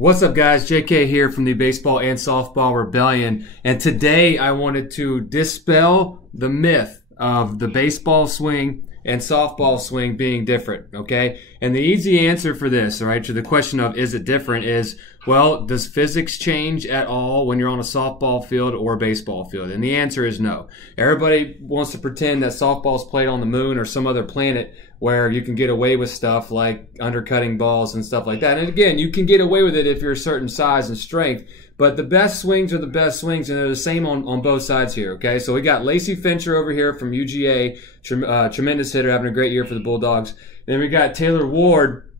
What's up, guys? JK here from the Baseball and Softball Rebellion, and today I wanted to dispel the myth of the baseball swing and softball swing being different, okay? And the easy answer for this, all right, to the question of is it different is, well, does physics change at all when you're on a softball field or a baseball field? And the answer is no. Everybody wants to pretend that softball's played on the moon or some other planet where you can get away with stuff like undercutting balls and stuff like that. And again, you can get away with it if you're a certain size and strength, but the best swings are the best swings, and they're the same on both sides here, okay? So we got Lacey Fincher over here from UGA, tremendous hitter, having a great year for the Bulldogs. Then we got Taylor Ward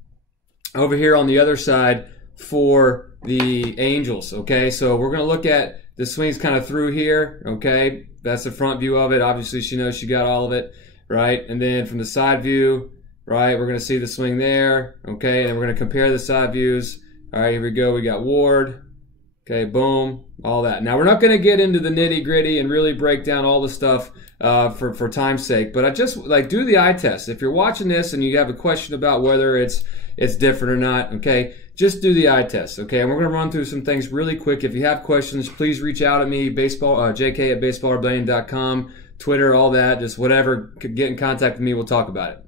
over here on the other side for the Angels, okay? So we're going to look at the swings kind of through here, okay? That's the front view of it. Obviously, she knows she got all of it, right? And then from the side view, right, we're going to see the swing there, okay? And we're going to compare the side views. All right, here we go. We got Ward. Okay, boom, all that. Now, we're not going to get into the nitty-gritty and really break down all the stuff for time's sake, but I just, like, do the eye test. If you're watching this and you have a question about whether it's different or not, okay, just do the eye test, okay? And we're going to run through some things really quick. If you have questions, please reach out at me, jk@baseballrebellion.com, Twitter, all that, just whatever. Get in contact with me. We'll talk about it.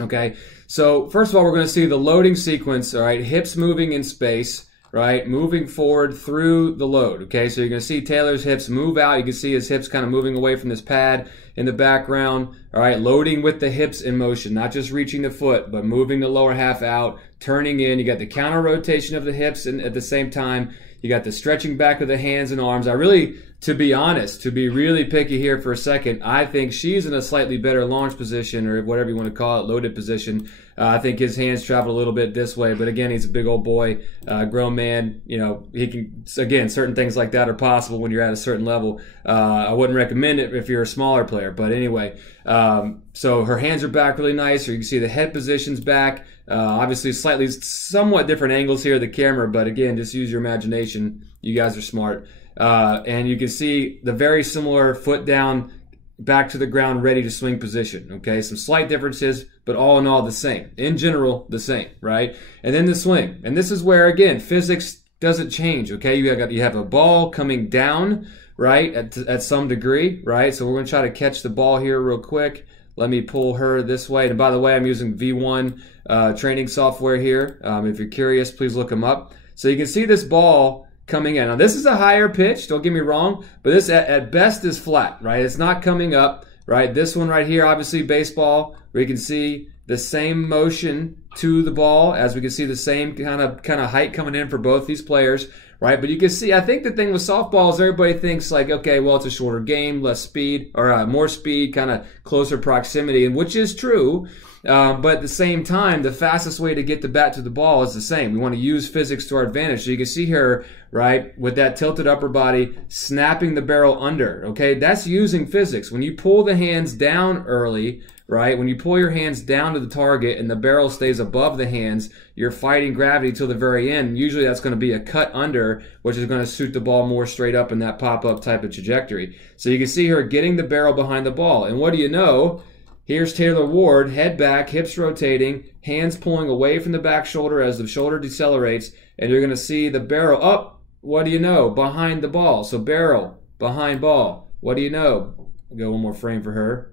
Okay, so first of all, we're going to see the loading sequence, all right, hips moving in space, right, moving forward through the load, okay? So you're going to see Taylor's hips move out. You can see his hips kind of moving away from this pad in the background, all right, loading with the hips in motion, not just reaching the foot, but moving the lower half out, turning in. You got the counter rotation of the hips, and at the same time, you got the stretching back of the hands and arms. I really, to be honest, to be really picky here for a second, I think she's in a slightly better launch position, or whatever you want to call it, loaded position. I think his hands travel a little bit this way, but again, he's a big old boy, grown man. You know, he can, again, certain things like that are possible when you're at a certain level. I wouldn't recommend it if you're a smaller player, but anyway. So her hands are back really nice, or you can see the head position's back. Obviously, somewhat different angles here of the camera, but again, just use your imagination. You guys are smart. And you can see the very similar foot down, back to the ground, ready to swing position. Okay, some slight differences, but all in all the same. In general, the same, right? And then the swing. And this is where, again, physics doesn't change, okay? You have a ball coming down, right, at some degree, right? So we're going to try to catch the ball here real quick. Let me pull her this way. And by the way, I'm using V1 training software here. If you're curious, please look them up. So you can see this ball coming in. Now, this is a higher pitch, don't get me wrong, but this at best is flat, right? It's not coming up, right? This one right here, obviously baseball, where you can see the same motion to the ball, as we can see the same kind of height coming in for both these players, right? But you can see, I think the thing with softball is everybody thinks like, okay, well, it's a shorter game, less speed, or more speed, kind of closer proximity, and which is true. But at the same time, the fastest way to get the bat to the ball is the same. We want to use physics to our advantage. So you can see her, right, with that tilted upper body, snapping the barrel under, okay? That's using physics. When you pull the hands down early, right, when you pull your hands down to the target and the barrel stays above the hands, you're fighting gravity till the very end. Usually that's going to be a cut under, which is going to suit the ball more straight up in that pop-up type of trajectory. So you can see her getting the barrel behind the ball. And what do you know? Here's Taylor Ward, head back, hips rotating, hands pulling away from the back shoulder as the shoulder decelerates, and you're going to see the barrel up, what do you know, behind the ball. So barrel, behind ball. What do you know? We'll go one more frame for her.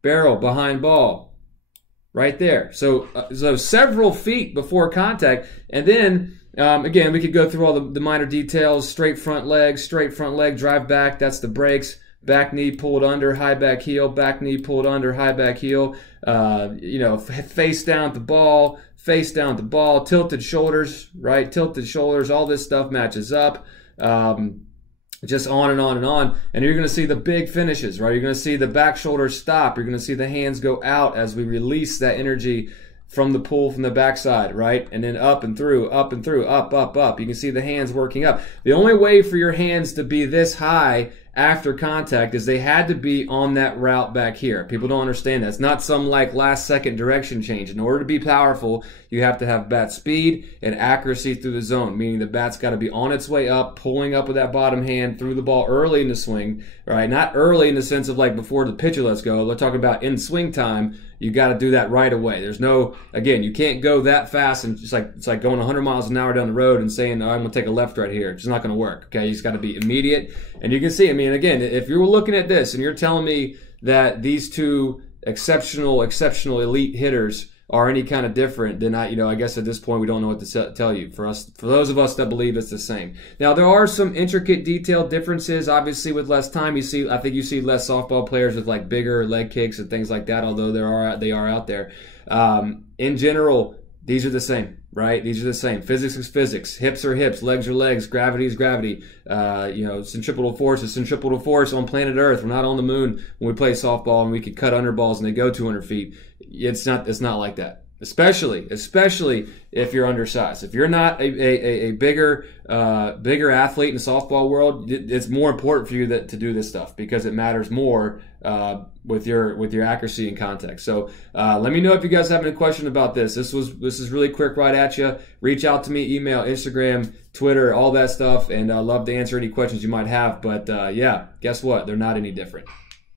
Barrel, behind ball. Right there. So several feet before contact, and then, again, we could go through all the minor details, straight front leg, drive back, that's the brakes. Back knee pulled under, high back heel, back knee pulled under, high back heel, face down at the ball, tilted shoulders, right? Tilted shoulders, all this stuff matches up. Just on and on and on. And you're going to see the big finishes, right? You're going to see the back shoulder stop. You're going to see the hands go out as we release that energy from the pull from the backside, right? And then up and through, up, up. You can see the hands working up. The only way for your hands to be this high after contact is they had to be on that route back here. People don't understand that. It's not some like last second direction change. In order to be powerful, you have to have bat speed and accuracy through the zone, meaning the bat's got to be on its way up, pulling up with that bottom hand through the ball early in the swing, right? Not early in the sense of like before the pitcher lets go. We're talking about in swing time. You got to do that right away. There's no, again, you can't go that fast and it's like going 100 miles an hour down the road and saying, oh, I'm going to take a left right here. It's just not going to work. Okay, you just got to be immediate. And you can see, I mean, again, if you're looking at this and you're telling me that these two exceptional elite hitters are any kind of different, then I guess at this point we don't know what to tell you. For those of us that believe it's the same. Now there are some intricate, detailed differences. Obviously, with less time, I think you see less softball players with like bigger leg kicks and things like that. Although they are out there. In general, these are the same, right? These are the same. Physics is physics. Hips are hips. Legs are legs. Gravity is gravity. Centripetal force is centripetal force on planet Earth. We're not on the moon when we play softball and we can cut underballs and they go 200 feet. It's not like that. Especially if you're undersized. If you're not a bigger athlete in the softball world, it's more important for you to do this stuff because it matters more with your accuracy and contact. So let me know if you guys have any question about this. This is really quick right at you. Reach out to me, email, Instagram, Twitter, all that stuff, and I'd love to answer any questions you might have. But yeah, guess what? They're not any different.